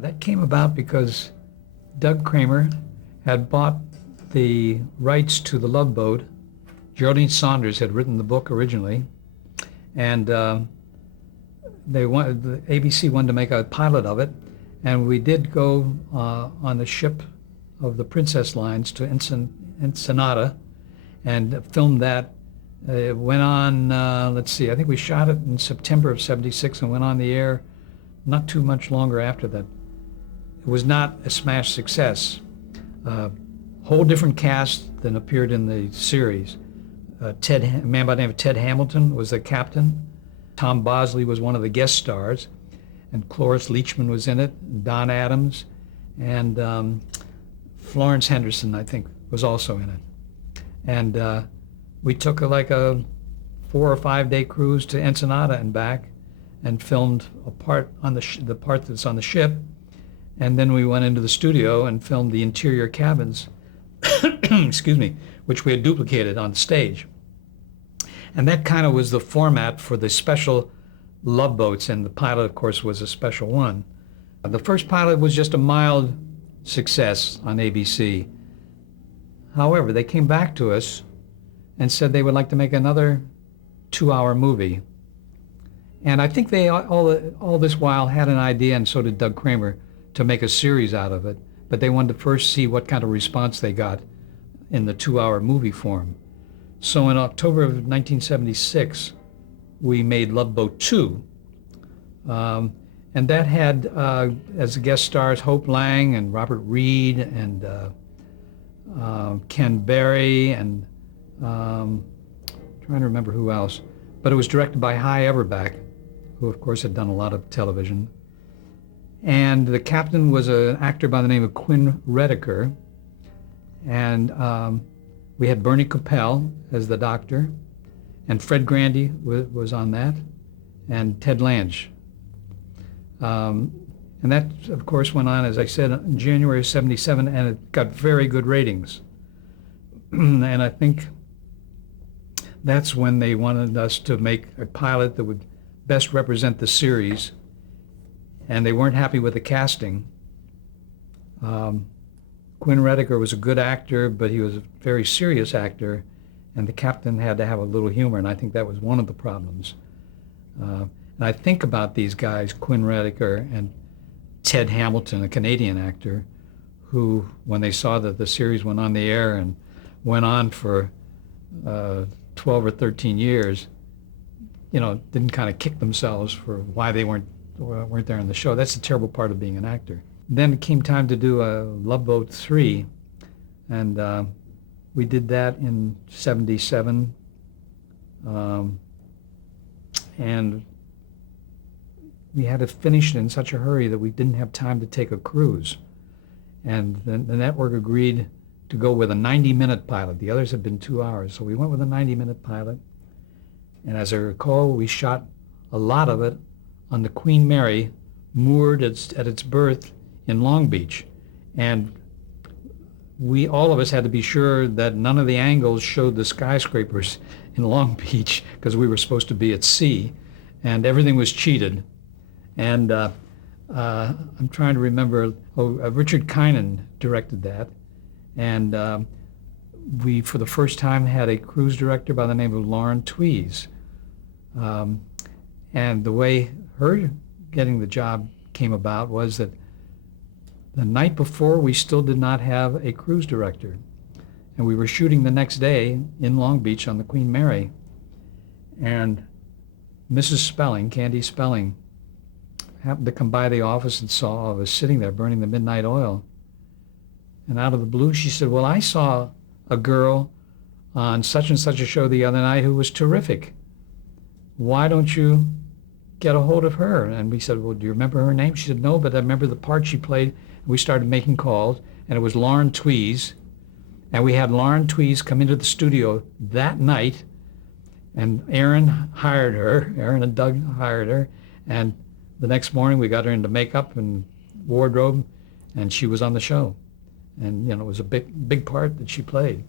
That came about because Doug Kramer had bought the rights to The Love Boat. Geraldine Saunders had written the book originally, and the ABC wanted to make a pilot of it, and we did go on the ship of the Princess Lines to Ensenada and filmed that. It went on, let's see, I think we shot it in September of '76 and went on the air not too much longer after that. It was not a smash success. Whole different cast than appeared in the series. A man by the name of Ted Hamilton was the captain. Tom Bosley was one of the guest stars, and Cloris Leachman was in it, Don Adams, and Florence Henderson, I think, was also in it. And we took like a 4 or 5 day cruise to Ensenada and back, and filmed a part on the part that's on the ship, and then we went into the studio and filmed the interior cabins, excuse me, which we had duplicated on stage. And that kind of was the format for the special Love Boats, and the pilot, of course, was a special one. The first pilot was just a mild success on ABC. However, they came back to us and said they would like to make another 2-hour movie. And I think they all this while had an idea, and so did Doug Kramer, to make a series out of it. But they wanted to first see what kind of response they got in the 2-hour movie form. So in October of 1976, we made Love Boat 2. And that had as guest stars Hope Lang and Robert Reed and Ken Berry and trying to remember who else. But it was directed by Hy Everback, who of course had done a lot of television. And the captain was an actor by the name of Quinn Rediker. And we had Bernie Coppell as the doctor, and Fred Grandy was on that, and Ted Lange. And that, of course, went on, as I said, in January of '77, and it got very good ratings. And I think that's when they wanted us to make a pilot that would best represent the series, and they weren't happy with the casting. Quinn Rediker was a good actor, but he was a very serious actor, and the captain had to have a little humor, and I think that was one of the problems. And I think about these guys, Quinn Rediker and Ted Hamilton, a Canadian actor, who, when they saw that the series went on the air and went on for 12 or 13 years, didn't kind of kick themselves for why they weren't there in the show. That's the terrible part of being an actor. Then it came time to do a Love Boat 3, and we did that in '77, and we had to finish it in such a hurry that we didn't have time to take a cruise. And the network agreed to go with a 90-minute pilot. The others had been 2 hours, so we went with a 90-minute pilot. And as I recall, we shot a lot of it on the Queen Mary, moored at its berth in Long Beach. And all of us had to be sure that none of the angles showed the skyscrapers in Long Beach, because we were supposed to be at sea, and everything was cheated. And I'm trying to remember, Richard Kynan directed that. And we, for the first time, had a cruise director by the name of Lauren Tweez. And the way her getting the job came about was that the night before, we still did not have a cruise director. And we were shooting the next day in Long Beach on the Queen Mary. And Mrs. Spelling, Candy Spelling, happened to come by the office and saw I was sitting there burning the midnight oil. And out of the blue, she said, "Well, I saw a girl on such and such a show the other night who was terrific. Why don't you get a hold of her?" And we said, "Well, do you remember her name?" She said, "No, but I remember the part she played." We started making calls, and it was Lauren Tweez. And we had Lauren Tweez come into the studio that night, and Aaron and Doug hired her. And the next morning, we got her into makeup and wardrobe, and she was on the show. And, it was a big part that she played.